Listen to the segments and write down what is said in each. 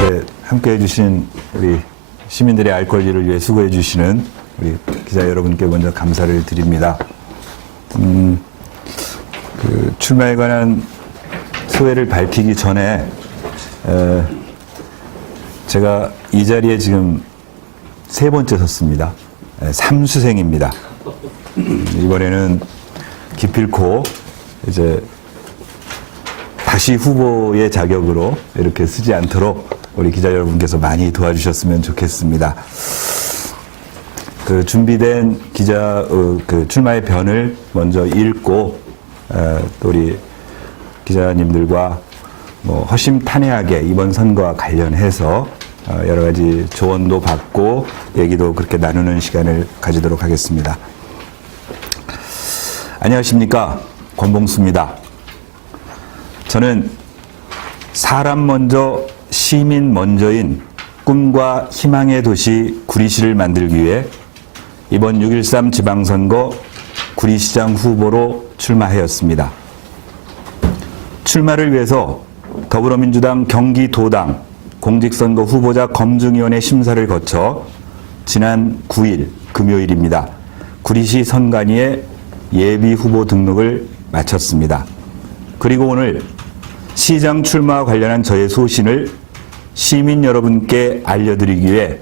이렇게 함께 해주신 우리 시민들의 알 권리를 위해 수고해 주시는 우리 기자 여러분께 먼저 감사를 드립니다. 출마에 관한 소회를 밝히기 전에 제가 이 자리에 지금 세 번째 섰습니다. 3수생입니다. 이번에는 기필코 이제 다시 후보의 자격으로 이렇게 쓰지 않도록 우리 기자 여러분께서 많이 도와주셨으면 좋겠습니다. 그 준비된 그 출마의 변을 먼저 읽고 또 우리 기자님들과 허심탄회하게 이번 선거와 관련해서 여러 가지 조언도 받고 얘기도 그렇게 나누는 시간을 가지도록 하겠습니다. 안녕하십니까, 권봉수입니다. 저는 사람 먼저 시민 먼저인 꿈과 희망의 도시 구리시를 만들기 위해 이번 6.13 지방선거 구리시장 후보로 출마하였습니다. 출마를 위해서 더불어민주당 경기도당 공직선거 후보자 검증위원회 심사를 거쳐 지난 9일 금요일입니다. 구리시 선관위에 예비 후보 등록을 마쳤습니다. 그리고 오늘 시장 출마와 관련한 저의 소신을 시민 여러분께 알려드리기 위해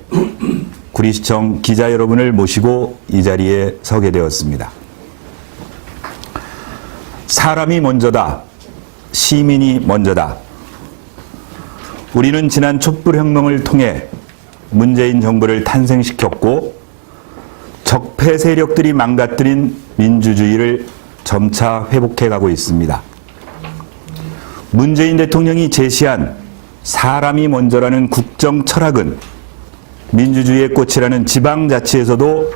구리시청 기자 여러분을 모시고 이 자리에 서게 되었습니다. 사람이 먼저다. 시민이 먼저다. 우리는 지난 촛불혁명을 통해 문재인 정부를 탄생시켰고 적폐 세력들이 망가뜨린 민주주의를 점차 회복해가고 있습니다. 문재인 대통령이 제시한 사람이 먼저라는 국정 철학은 민주주의의 꽃이라는 지방자치에서도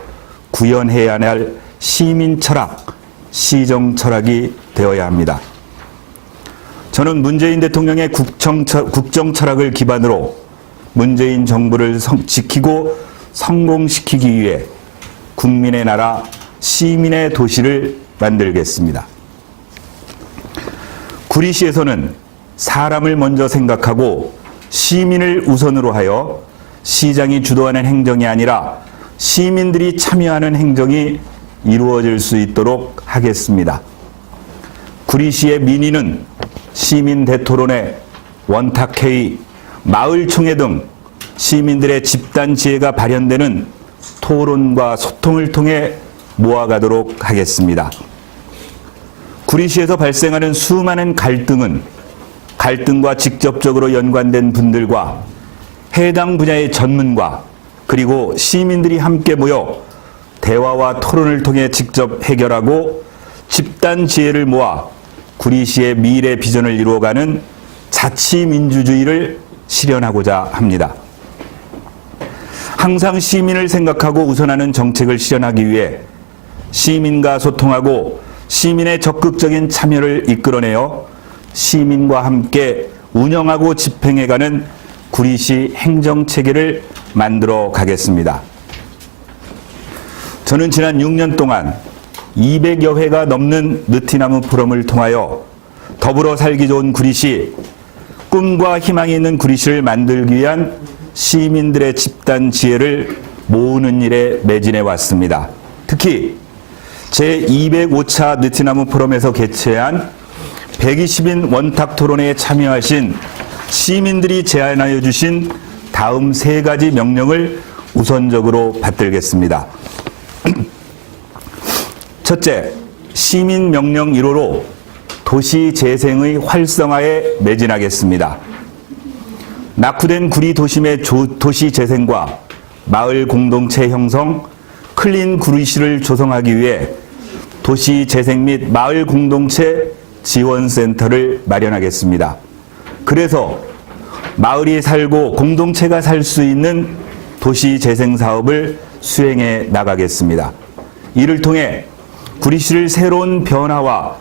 구현해야 할 시민 철학, 시정 철학이 되어야 합니다. 저는 문재인 대통령의 국정 철학을 기반으로 문재인 정부를 지키고 성공시키기 위해 국민의 나라, 시민의 도시를 만들겠습니다. 구리시에서는 사람을 먼저 생각하고 시민을 우선으로 하여 시장이 주도하는 행정이 아니라 시민들이 참여하는 행정이 이루어질 수 있도록 하겠습니다. 구리시의 민의는 시민 대토론회, 원탁회의, 마을총회 등 시민들의 집단 지혜가 발현되는 토론과 소통을 통해 모아가도록 하겠습니다. 구리시에서 발생하는 수많은 갈등은 갈등과 직접적으로 연관된 분들과 해당 분야의 전문가 그리고 시민들이 함께 모여 대화와 토론을 통해 직접 해결하고 집단 지혜를 모아 구리시의 미래 비전을 이루어가는 자치민주주의를 실현하고자 합니다. 항상 시민을 생각하고 우선하는 정책을 실현하기 위해 시민과 소통하고 시민의 적극적인 참여를 이끌어내어 시민과 함께 운영하고 집행해가는 구리시 행정체계를 만들어 가겠습니다. 저는 지난 6년 동안 200여 회가 넘는 느티나무 포럼을 통하여 더불어 살기 좋은 구리시, 꿈과 희망이 있는 구리시를 만들기 위한 시민들의 집단 지혜를 모으는 일에 매진해 왔습니다. 특히 제205차 느티나무 포럼에서 개최한 120인 원탁 토론회에 참여하신 시민들이 제안하여 주신 다음 세 가지 명령을 우선적으로 받들겠습니다. 첫째, 시민명령 1호로 도시재생의 활성화에 매진하겠습니다. 낙후된 구리 도심의 도시재생과 마을 공동체 형성, 클린 구리시를 조성하기 위해 도시재생 및 마을 공동체 지원센터를 마련하겠습니다. 그래서 마을이 살고 공동체가 살 수 있는 도시재생 사업을 수행해 나가겠습니다. 이를 통해 구리시를 새로운 변화와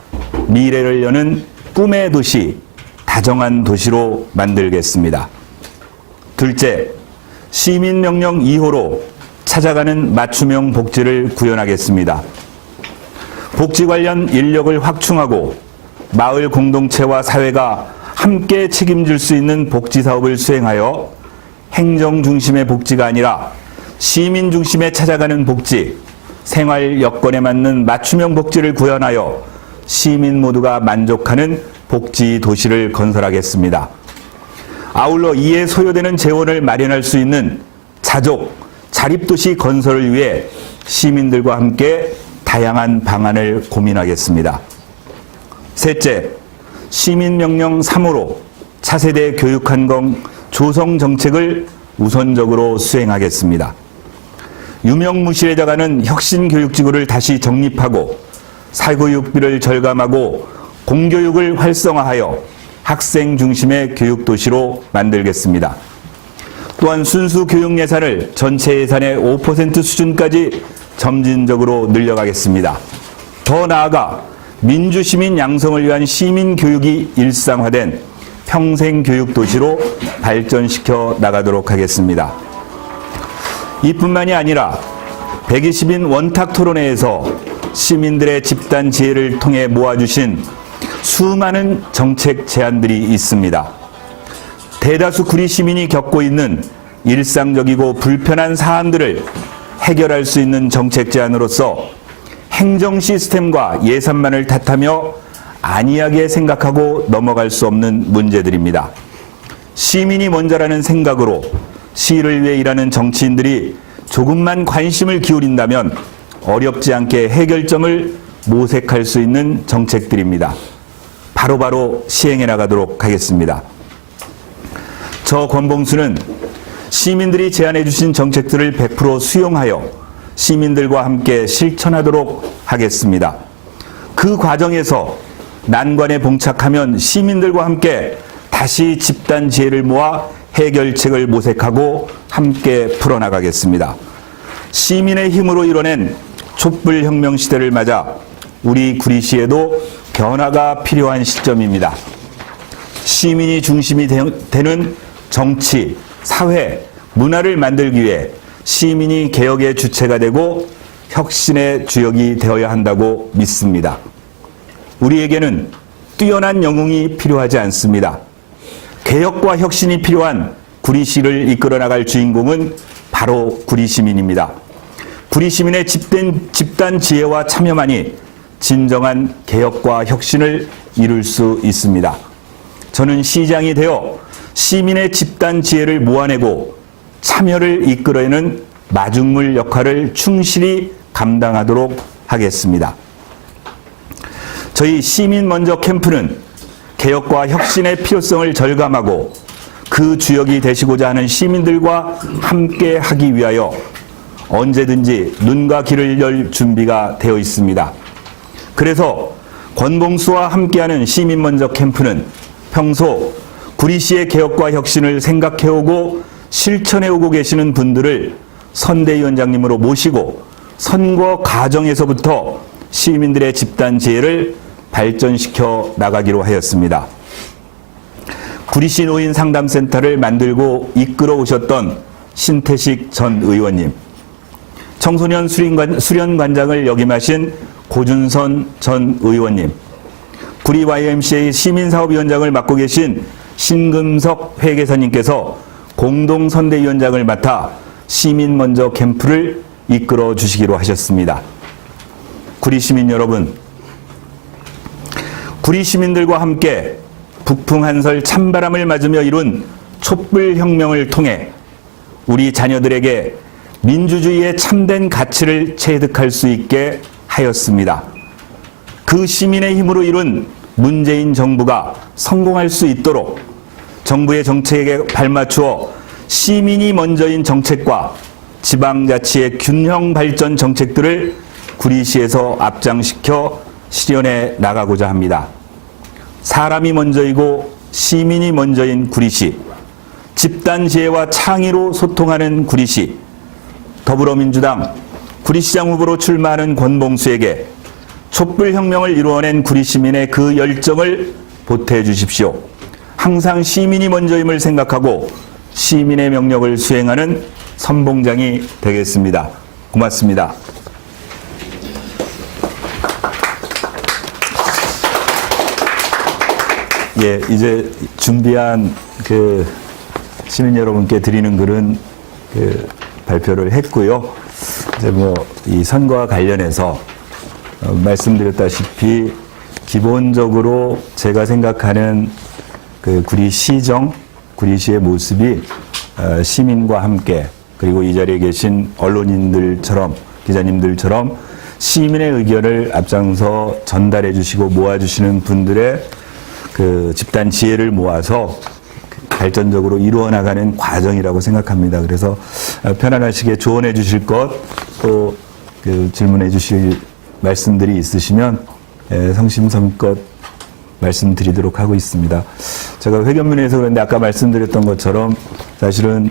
미래를 여는 꿈의 도시, 다정한 도시로 만들겠습니다. 둘째, 시민명령 2호로 찾아가는 맞춤형 복지를 구현하겠습니다. 복지 관련 인력을 확충하고 마을 공동체와 사회가 함께 책임질 수 있는 복지 사업을 수행하여 행정 중심의 복지가 아니라 시민 중심에 찾아가는 복지, 생활 여건에 맞는 맞춤형 복지를 구현하여 시민 모두가 만족하는 복지 도시를 건설하겠습니다. 아울러 이에 소요되는 재원을 마련할 수 있는 자족, 자립도시 건설을 위해 시민들과 함께 다양한 방안을 고민하겠습니다. 셋째, 시민명령 3호로 차세대 교육환경 조성 정책을 우선적으로 수행하겠습니다. 유명무실해져가는 혁신교육지구를 다시 정립하고 사교육비를 절감하고 공교육을 활성화하여 학생 중심의 교육도시로 만들겠습니다. 또한 순수 교육 예산을 전체 예산의 5% 수준까지 점진적으로 늘려가겠습니다. 더 나아가 민주시민 양성을 위한 시민교육이 일상화된 평생교육도시로 발전시켜 나가도록 하겠습니다. 이뿐만이 아니라 120인 원탁토론회에서 시민들의 집단 지혜를 통해 모아주신 수많은 정책 제안들이 있습니다. 대다수 구리 시민이 겪고 있는 일상적이고 불편한 사안들을 해결할 수 있는 정책 제안으로서 행정 시스템과 예산만을 탓하며 안이하게 생각하고 넘어갈 수 없는 문제들입니다. 시민이 먼저라는 생각으로 시를 위해 일하는 정치인들이 조금만 관심을 기울인다면 어렵지 않게 해결점을 모색할 수 있는 정책들입니다. 바로바로 시행해 나가도록 하겠습니다. 저 권봉수는 시민들이 제안해 주신 정책들을 100% 수용하여 시민들과 함께 실천하도록 하겠습니다. 그 과정에서 난관에 봉착하면 시민들과 함께 다시 집단 지혜를 모아 해결책을 모색하고 함께 풀어나가겠습니다. 시민의 힘으로 이뤄낸 촛불혁명 시대를 맞아 우리 구리시에도 변화가 필요한 시점입니다. 시민이 중심이 되는 정치, 사회, 문화를 만들기 위해 시민이 개혁의 주체가 되고 혁신의 주역이 되어야 한다고 믿습니다. 우리에게는 뛰어난 영웅이 필요하지 않습니다. 개혁과 혁신이 필요한 구리시를 이끌어 나갈 주인공은 바로 구리시민입니다. 구리시민의 집단 지혜와 참여만이 진정한 개혁과 혁신을 이룰 수 있습니다. 저는 시장이 되어 시민의 집단 지혜를 모아내고 참여를 이끌어내는 마중물 역할을 충실히 감당하도록 하겠습니다. 저희 시민 먼저 캠프는 개혁과 혁신의 필요성을 절감하고 그 주역이 되시고자 하는 시민들과 함께 하기 위하여 언제든지 눈과 귀를 열 준비가 되어 있습니다. 그래서 권봉수와 함께하는 시민 먼저 캠프는 평소 구리시의 개혁과 혁신을 생각해오고 실천해오고 계시는 분들을 선대위원장님으로 모시고 선거 과정에서부터 시민들의 집단 지혜를 발전시켜 나가기로 하였습니다. 구리시 노인 상담센터를 만들고 이끌어 오셨던 신태식 전 의원님, 청소년 수련관장을 역임하신 고준선 전 의원님, 구리 YMCA 시민사업위원장을 맡고 계신 신금석 회계사님께서 공동선대위원장을 맡아 시민 먼저 캠프를 이끌어 주시기로 하셨습니다. 구리 시민 여러분, 구리 시민들과 함께 북풍 한설 찬바람을 맞으며 이룬 촛불혁명을 통해 우리 자녀들에게 민주주의의 참된 가치를 체득할 수 있게 하였습니다. 그 시민의 힘으로 이룬 문재인 정부가 성공할 수 있도록 정부의 정책에 발맞추어 시민이 먼저인 정책과 지방자치의 균형 발전 정책들을 구리시에서 앞장시켜 실현해 나가고자 합니다. 사람이 먼저이고 시민이 먼저인 구리시, 집단 지혜와 창의로 소통하는 구리시, 더불어민주당 구리시장 후보로 출마하는 권봉수에게 촛불혁명을 이루어낸 구리시민의 그 열정을 보태해 주십시오. 항상 시민이 먼저임을 생각하고 시민의 명령을 수행하는 선봉장이 되겠습니다. 고맙습니다. 예, 이제 준비한 그 시민 여러분께 드리는 글은 그 발표를 했고요. 이제 뭐 이 선거와 관련해서 말씀드렸다시피 기본적으로 제가 생각하는 그 구리시정, 구리시의 모습이 시민과 함께 그리고 이 자리에 계신 언론인들처럼 기자님들처럼 시민의 의견을 앞장서 전달해 주시고 모아주시는 분들의 그 집단 지혜를 모아서 발전적으로 이루어 나가는 과정이라고 생각합니다. 그래서 편안하시게 조언해 주실 것, 또 그 질문해 주실 말씀들이 있으시면 성심성껏 말씀드리도록 하고 있습니다. 제가 회견문에서 그런데 아까 말씀드렸던 것처럼 사실은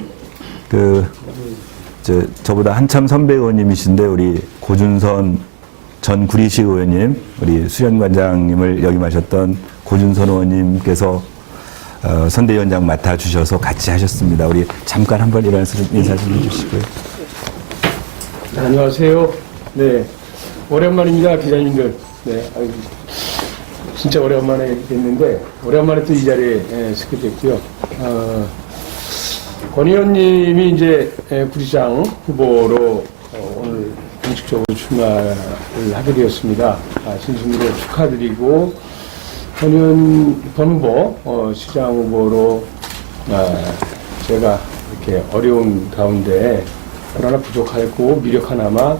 저보다 한참 선배 의원님이신데 우리 고준선 전 구리시 의원님, 우리 수련관장님을 역임하셨던 고준선 의원님께서 선대위원장 맡아주셔서 같이 하셨습니다. 우리 잠깐 한번 일어나서 인사 좀 해주시고요. 네, 안녕하세요. 네, 오랜만입니다, 기자님들. 네, 아이고, 진짜 오랜만에 뵀는데 오랜만에 또 이 자리에 서게 됐고요. 권 의원님이 이제 구리시장 후보로 오늘 공식적으로 출마를 하게 되었습니다. 진심으로 축하드리고 권 후보 시장 후보로 제가 이렇게 어려운 가운데 그러나 부족하고 미력하나마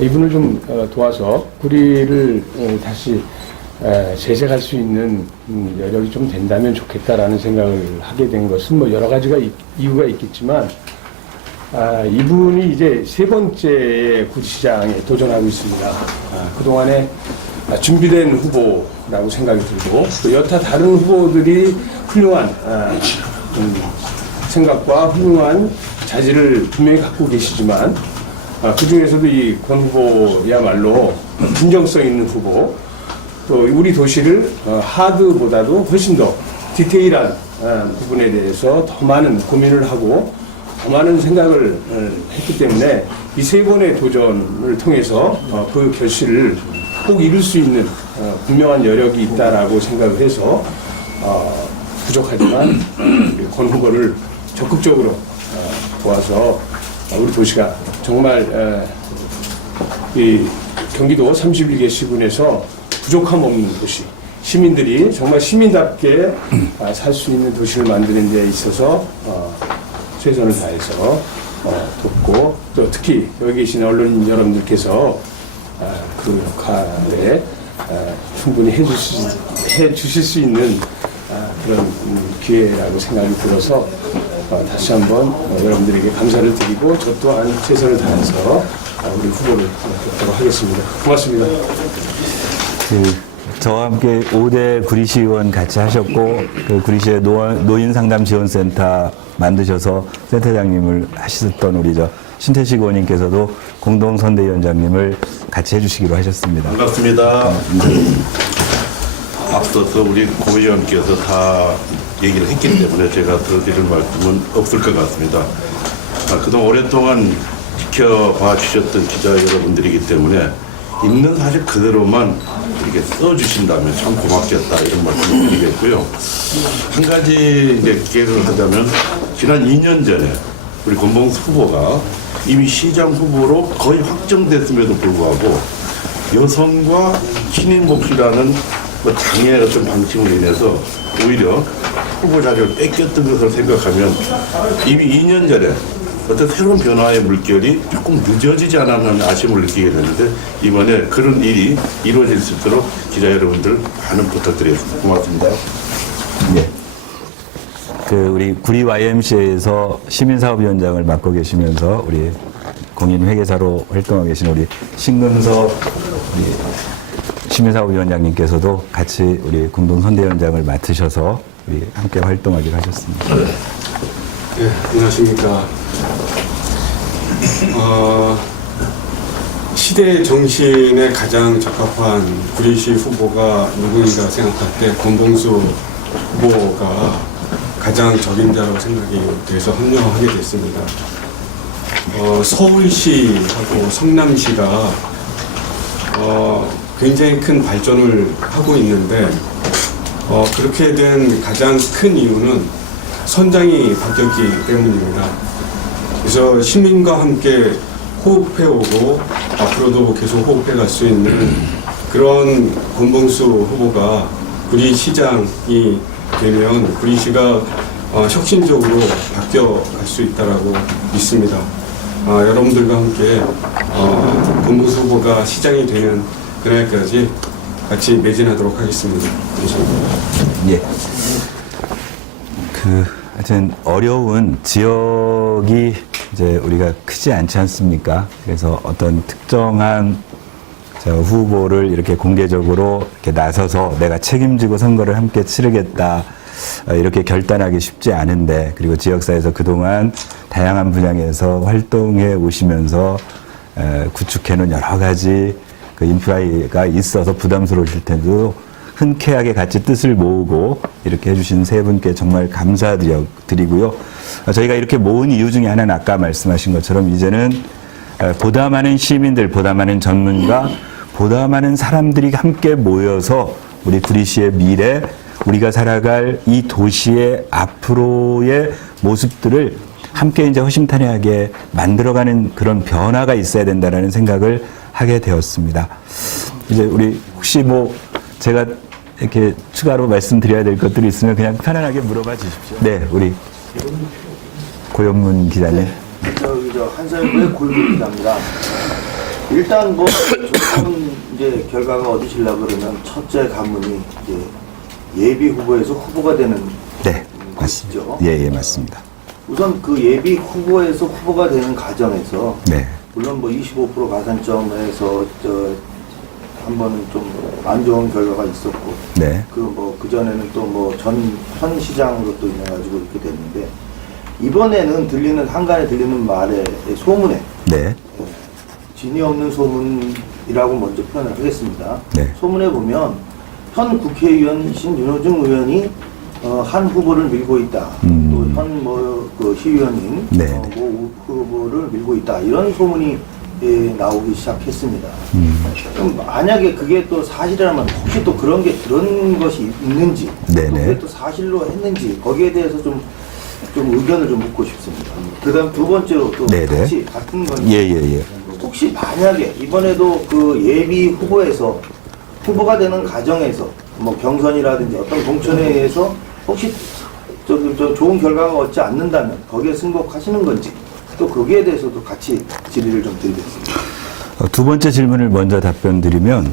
이분을 좀 도와서 구리를 다시 재생할 수 있는 여력이 좀 된다면 좋겠다라는 생각을 하게 된 것은 뭐 여러 가지가 이유가 있겠지만 이분이 이제 세 번째 구리시장에 도전하고 있습니다. 그동안에 준비된 후보라고 생각이 들고 또 여타 다른 후보들이 훌륭한 생각과 훌륭한 자질을 분명히 갖고 계시지만 그 중에서도 이 권 후보야말로 진정성 있는 후보, 또 우리 도시를 하드보다도 훨씬 더 디테일한 부분에 대해서 더 많은 고민을 하고 더 많은 생각을 했기 때문에 이 세 번의 도전을 통해서 그 결실을 꼭 이룰 수 있는 분명한 여력이 있다라고 생각을 해서 부족하지만 권 후보를 적극적으로 도와서 우리 도시가 정말 이 경기도 31개 시군에서 부족함 없는 도시, 시민들이 정말 시민답게 살 수 있는 도시를 만드는 데 있어서 최선을 다해서 돕고 또 특히 여기 계신 언론인 여러분들께서 그 역할에 충분히 해주실 수 있는 그런 기회라고 생각이 들어서 다시 한번 여러분들에게 감사를 드리고 저 또한 최선을 다해서 우리 후보를 돕도록 하겠습니다. 고맙습니다. 저와 함께 5대 구리시 의원 같이 하셨고 그 구리시의 노인상담지원센터 만드셔서 센터장님을 하셨던 우리 신태식 의원님께서도 공동선대위원장님을 같이 해주시기로 하셨습니다. 반갑습니다. 앞서서 우리 고 의원께서 다 얘기를 했기 때문에 제가 드릴 말씀은 없을 것 같습니다. 그동안 오랫동안 지켜봐 주셨던 기자 여러분들이기 때문에 있는 사실 그대로만 이렇게 써주신다면 참 고맙겠다 이런 말씀을 드리겠고요. 한 가지 이제 기획을 하자면 지난 2년 전에 우리 권봉수 후보가 이미 시장 후보로 거의 확정됐음에도 불구하고 여성과 신인 몫이라는 장애의 어떤 방침으로 인해서 오히려 후보 자리를 뺏겼던 것을 생각하면 이미 2년 전에 어떤 새로운 변화의 물결이 조금 늦어지지 않았나 아쉬움을 느끼게 되는데 이번에 그런 일이 이루어질 수 있도록 기자 여러분들 많은 부탁드리겠습니다. 고맙습니다. 예. 우리 구리 YMCA에서 시민사업위원장을 맡고 계시면서 우리 공인회계사로 활동하고 계신 우리 신금서 우리 시민사업위원장님께서도 같이 우리 공동선대위원장을 맡으셔서 우리 함께 활동하기로 하셨습니다. 네, 안녕하십니까. 시대 정신에 가장 적합한 구리시 후보가 누구인가 생각할 때 권봉수 후보가 가장 적임자라고 생각이 돼서 합류하게 됐습니다. 서울시하고 성남시가 굉장히 큰 발전을 하고 있는데 그렇게 된 가장 큰 이유는 선장이 바뀌었기 때문입니다. 그래서 시민과 함께 호흡해오고 앞으로도 계속 호흡해갈 수 있는 그런 권봉수 후보가 구리시장이 되면 구리시가 혁신적으로 바뀌어갈 수 있다고 믿습니다. 여러분들과 함께 권봉수 후보가 시장이 되는 그날까지 같이 매진하도록 하겠습니다. 감사합니다. 예. 하여튼 어려운 지역이 이제 우리가 크지 않지 않습니까? 그래서 어떤 특정한 후보를 이렇게 공개적으로 이렇게 나서서 내가 책임지고 선거를 함께 치르겠다. 이렇게 결단하기 쉽지 않은데, 그리고 지역사회에서 그동안 다양한 분야에서 활동해 오시면서 구축해 놓은 여러 가지 그 인프라가 있어서 부담스러우실 텐데도 흔쾌하게 같이 뜻을 모으고 이렇게 해주신 세 분께 정말 감사드리고요. 저희가 이렇게 모은 이유 중에 하나는 아까 말씀하신 것처럼 이제는 보다 많은 시민들, 보다 많은 전문가, 보다 많은 사람들이 함께 모여서 우리 구리시의 미래, 우리가 살아갈 이 도시의 앞으로의 모습들을 함께 이제 허심탄회하게 만들어가는 그런 변화가 있어야 된다는 생각을 하게 되었습니다. 이제 우리 혹시 뭐 제가 이렇게 추가로 말씀드려야 될 것들이 있으면 그냥 편안하게 물어봐 주십시오. 네, 우리 고영문 기자님. 저 한사회부의 고영문 기자입니다. 일단 뭐 조금 이제 결과가 얻으시려고 그러면 첫째 관문이 이제 예비 후보에서 후보가 되는 네, 것이죠. 맞습니다. 예, 예, 맞습니다. 우선 그 예비 후보에서 후보가 되는 과정에서 네, 물론 뭐 25% 가산점에서 한 번은 좀 안 좋은 결과가 있었고, 네, 그 전에는 또 뭐 현 시장으로 또 인해가지고 이렇게 됐는데, 이번에는 한간에 들리는 말에 소문에 네, 진위 없는 소문이라고 먼저 표현을 하겠습니다. 네. 소문에 보면 현 국회의원이신 윤호중 의원이 한 후보를 밀고 있다. 또 현 그 시의원인 네. 모 후보를 밀고 있다. 이런 소문이 나오기 시작했습니다. 그럼 만약에 그게 또 사실이라면 혹시 또 그런 것이 있는지, 네네. 또 그게 또 사실로 했는지 거기에 대해서 좀 의견을 좀 묻고 싶습니다. 그다음 두 번째로 또 네네. 같이 같은 건 예, 예, 예. 혹시 만약에 이번에도 그 예비 후보에서 후보가 되는 과정에서 뭐 경선이라든지 어떤 공천에 의해서 혹시 좀 좋은 결과가 얻지 않는다면 거기에 승복하시는 건지, 또 거기에 대해서도 같이 질의를 좀 드리겠습니다. 두 번째 질문을 먼저 답변 드리면,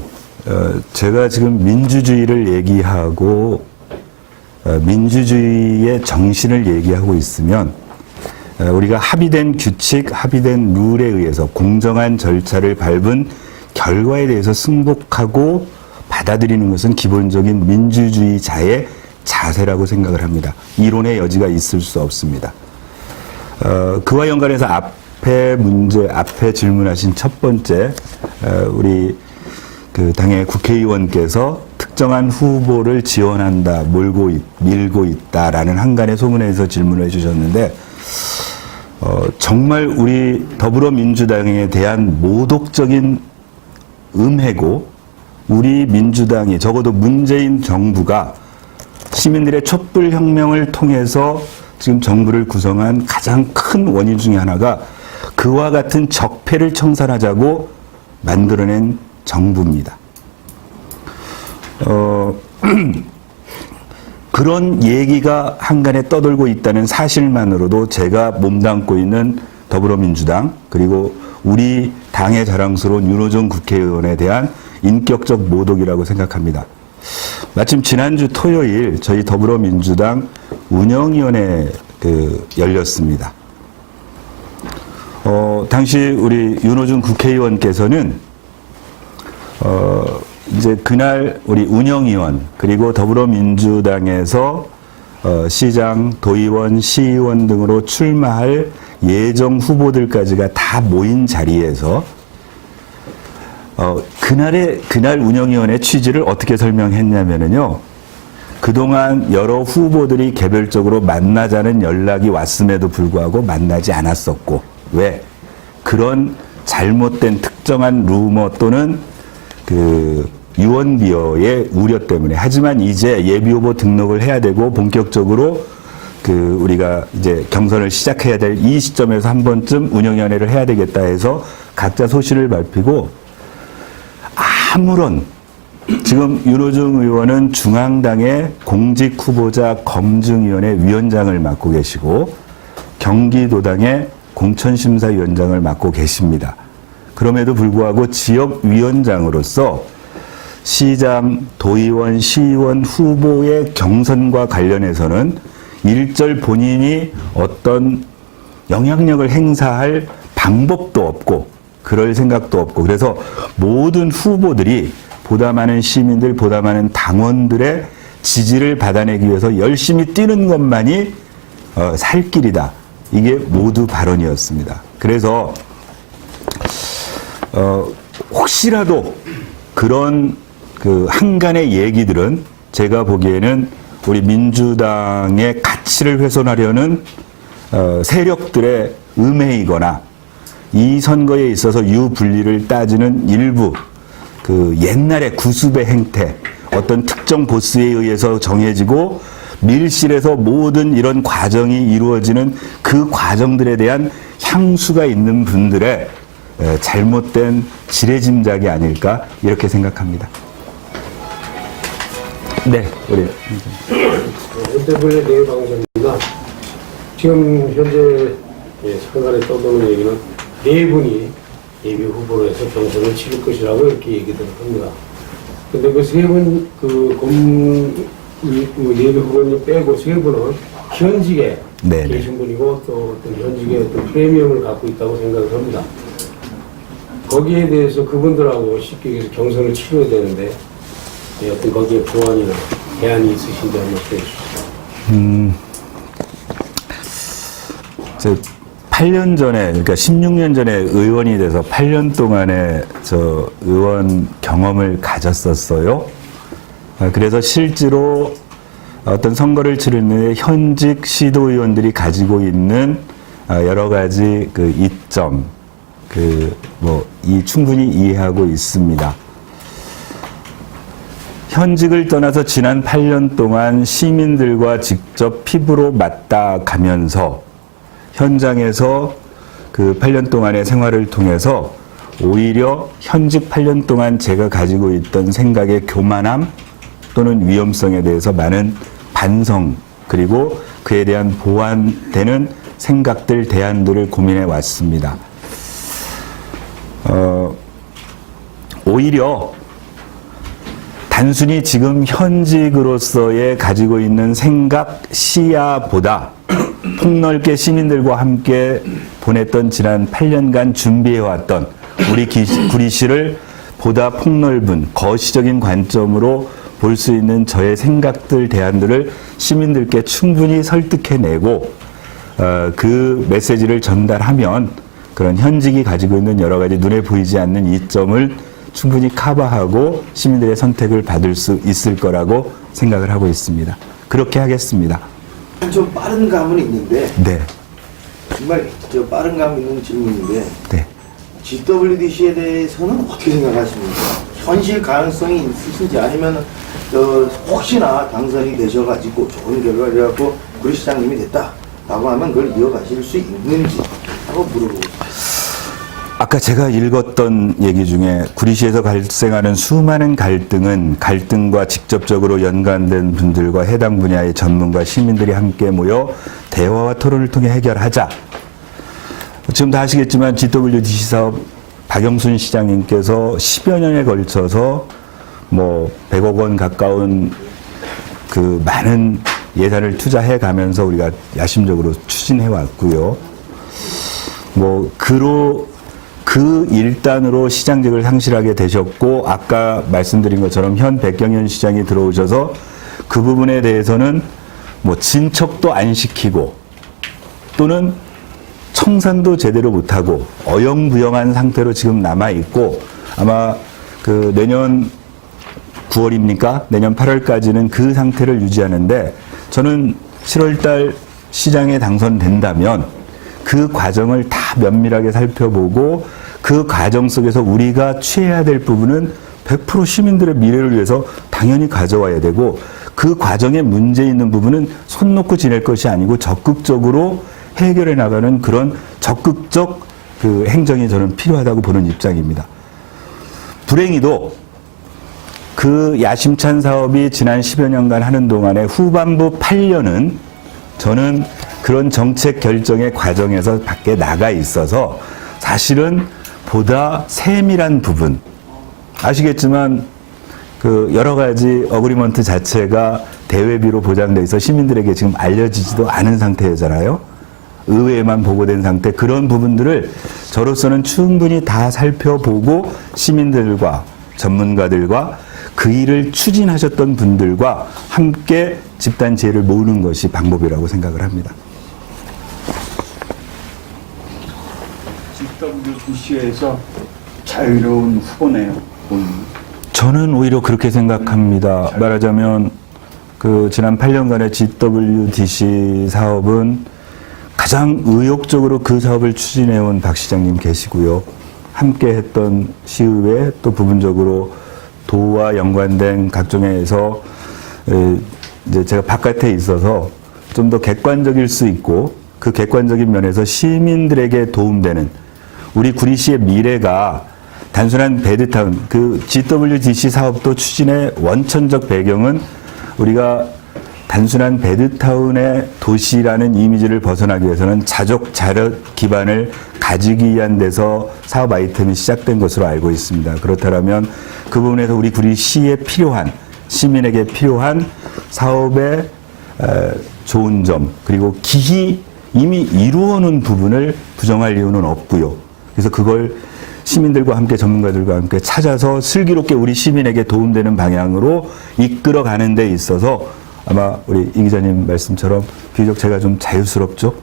제가 지금 민주주의를 얘기하고 민주주의의 정신을 얘기하고 있으면 우리가 합의된 규칙, 합의된 룰에 의해서 공정한 절차를 밟은 결과에 대해서 승복하고 받아들이는 것은 기본적인 민주주의자의 자세라고 생각을 합니다. 이론의 여지가 있을 수 없습니다. 그와 연관해서 앞에 질문하신 첫 번째, 우리 그 당의 국회의원께서 특정한 후보를 지원한다, 밀고 있다라는 한간의 소문에서 질문을 해주셨는데, 정말 우리 더불어민주당에 대한 모독적인 음해고, 우리 민주당이 적어도 문재인 정부가 시민들의 촛불혁명을 통해서 지금 정부를 구성한 가장 큰 원인 중에 하나가 그와 같은 적폐를 청산하자고 만들어낸 정부입니다. 그런 얘기가 한간에 떠돌고 있다는 사실만으로도 제가 몸담고 있는 더불어민주당, 그리고 우리 당의 자랑스러운 윤호중 국회의원에 대한 인격적 모독이라고 생각합니다. 마침 지난주 토요일 저희 더불어민주당 운영위원회 열렸습니다. 당시 우리 윤호중 국회의원께서는 이제 그날 우리 운영위원, 그리고 더불어민주당에서 시장, 도의원, 시의원 등으로 출마할 예정 후보들까지가 다 모인 자리에서 그날 운영위원회 취지를 어떻게 설명했냐면요, 그동안 여러 후보들이 개별적으로 만나자는 연락이 왔음에도 불구하고 만나지 않았었고, 왜? 그런 잘못된 특정한 루머 또는 유언비어의 우려 때문에. 하지만 이제 예비후보 등록을 해야 되고 본격적으로 우리가 이제 경선을 시작해야 될 이 시점에서 한 번쯤 운영위원회를 해야 되겠다 해서 각자 소신을 밝히고, 아무런, 지금 윤호중 의원은 중앙당의 공직후보자 검증위원회 위원장을 맡고 계시고 경기도당의 공천심사위원장을 맡고 계십니다. 그럼에도 불구하고 지역위원장으로서 시장, 도의원, 시의원 후보의 경선과 관련해서는 일절 본인이 어떤 영향력을 행사할 방법도 없고 그럴 생각도 없고, 그래서 모든 후보들이 보다 많은 시민들, 보다 많은 당원들의 지지를 받아내기 위해서 열심히 뛰는 것만이 살 길이다. 이게 모두 발언이었습니다. 그래서 혹시라도 그런 한간의 얘기들은 제가 보기에는 우리 민주당의 가치를 훼손하려는 세력들의 음해이거나 이 선거에 있어서 유불리를 따지는 일부 옛날의 구습의 행태, 어떤 특정 보스에 의해서 정해지고 밀실에서 모든 이런 과정이 이루어지는 그 과정들에 대한 향수가 있는 분들의 잘못된 지레짐작이 아닐까 이렇게 생각합니다. 네, 우리 NTV 내방송입니다. 지금 현재 상간에 떠도는 얘기는 네 분이 예비 후보로 해서 경선을 치를 것이라고 이렇게 얘기들을 합니다. 근데 그 세 분, 예비 후보님 빼고 세 분은 현직에 네네. 계신 분이고 또 어떤 현직의 어떤 프리미엄을 갖고 있다고 생각을 합니다. 거기에 대해서 그분들하고 쉽게 얘기해서 경선을 치러야 되는데 어떤 거기에 보완이나 대안이 있으신지 한번 해주시죠. 8년 전에, 그러니까 16년 전에 의원이 돼서 8년 동안의 의원 경험을 가졌었어요. 그래서 실제로 어떤 선거를 치르는 현직 시도의원들이 가지고 있는 여러 가지 이점, 충분히 이해하고 있습니다. 현직을 떠나서 지난 8년 동안 시민들과 직접 피부로 맞닿아 가면서 현장에서 8년 동안의 생활을 통해서 오히려 현직 8년 동안 제가 가지고 있던 생각의 교만함 또는 위험성에 대해서 많은 반성, 그리고 그에 대한 보완되는 생각들, 대안들을 고민해 왔습니다. 오히려 단순히 지금 현직으로서의 가지고 있는 생각, 시야보다 폭넓게 시민들과 함께 보냈던 지난 8년간 준비해왔던 우리 구리시를 보다 폭넓은 거시적인 관점으로 볼 수 있는 저의 생각들, 대안들을 시민들께 충분히 설득해내고 그 메시지를 전달하면 그런 현직이 가지고 있는 여러 가지 눈에 보이지 않는 이점을 충분히 커버하고 시민들의 선택을 받을 수 있을 거라고 생각을 하고 있습니다. 그렇게 하겠습니다. 좀 빠른 감은 있는데, 네. 정말 빠른 감 있는 질문인데, 네. GWDC에 대해서는 어떻게 생각하십니까? 현실 가능성이 있으신지, 아니면 혹시나 당선이 되셔가지고 좋은 결과를 갖고 구리시장님이 됐다라고 하면 그걸 이어가실 수 있는지 하고 물어보고 싶습니다. 아까 제가 읽었던 얘기 중에 구리시에서 발생하는 수많은 갈등은 갈등과 직접적으로 연관된 분들과 해당 분야의 전문가 시민들이 함께 모여 대화와 토론을 통해 해결하자. 지금 다 아시겠지만 GWDC 사업 박영순 시장님께서 10여 년에 걸쳐서 100억 원 가까운 많은 예산을 투자해 가면서 우리가 야심적으로 추진해 왔고요. 그 일단으로 시장직을 상실하게 되셨고, 아까 말씀드린 것처럼 현 백경현 시장이 들어오셔서 그 부분에 대해서는 진척도 안 시키고 또는 청산도 제대로 못하고 어영부영한 상태로 지금 남아있고, 아마 내년 9월입니까? 내년 8월까지는 그 상태를 유지하는데, 저는 7월달 시장에 당선된다면 그 과정을 다 면밀하게 살펴보고 그 과정 속에서 우리가 취해야 될 부분은 100% 시민들의 미래를 위해서 당연히 가져와야 되고 그 과정에 문제 있는 부분은 손 놓고 지낼 것이 아니고 적극적으로 해결해 나가는 그런 적극적 그 행정이 저는 필요하다고 보는 입장입니다. 불행히도 그 야심찬 사업이 지난 10여 년간 하는 동안에 후반부 8년은 저는 그런 정책 결정의 과정에서 밖에 나가 있어서 사실은 보다 세밀한 부분, 아시겠지만 그 여러 가지 어그리먼트 자체가 대외비로 보장돼 있어 시민들에게 지금 알려지지도 않은 상태잖아요. 의회에만 보고된 상태. 그런 부분들을 저로서는 충분히 다 살펴보고 시민들과 전문가들과 그 일을 추진하셨던 분들과 함께 집단 지혜를 모으는 것이 방법이라고 생각을 합니다. GWDC에서 자유로운 후보네요. 저는 오히려 그렇게 생각합니다. 말하자면 그 지난 8년간의 GWDC 사업은 가장 의욕적으로 그 사업을 추진해온 박 시장님 계시고요. 함께 했던 시의회 또 부분적으로 도와 연관된 각종에서 이제 제가 바깥에 있어서 좀 더 객관적일 수 있고 그 객관적인 면에서 시민들에게 도움되는 우리 구리시의 미래가 단순한 베드타운, 그 GWDC 사업도 추진의 원천적 배경은 우리가 단순한 베드타운의 도시라는 이미지를 벗어나기 위해서는 자족 자력 기반을 가지기 위한 데서 사업 아이템이 시작된 것으로 알고 있습니다. 그렇다면 그 부분에서 우리 구리시에 필요한 시민에게 필요한 사업의 좋은 점 그리고 기히 이미 이루어놓은 부분을 부정할 이유는 없고요. 그래서 그걸 시민들과 함께 전문가들과 함께 찾아서 슬기롭게 우리 시민에게 도움되는 방향으로 이끌어가는 데 있어서 아마 우리 이 기자님 말씀처럼 비교적 제가 좀 자유스럽죠?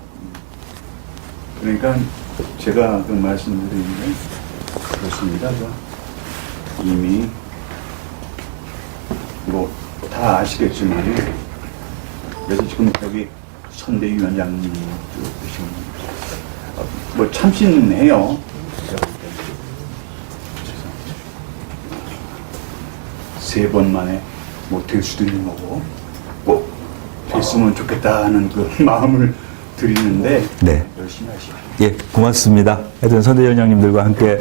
그러니까 제가 그 말씀드리는 게 그렇습니다. 이미 뭐 다 아시겠지만 그래서 지금 여기 선대위원장님도 계시고 뭐 참신해요. 세 번 만에 뭐 될 수도 있는 거고 꼭 됐으면 좋겠다 하는 그 마음을 드리는데 네. 열심히 하시죠. 예, 고맙습니다. 하여튼 선대위원장님들과 함께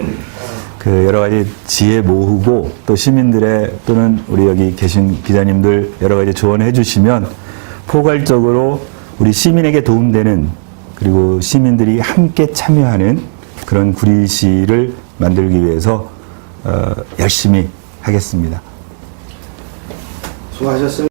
그 여러 가지 지혜 모으고 또 시민들의 또는 우리 여기 계신 기자님들 여러 가지 조언해 주시면 포괄적으로 우리 시민에게 도움되는 그리고 시민들이 함께 참여하는 그런 구리시를 만들기 위해서 열심히 하겠습니다. 수고하셨습니다.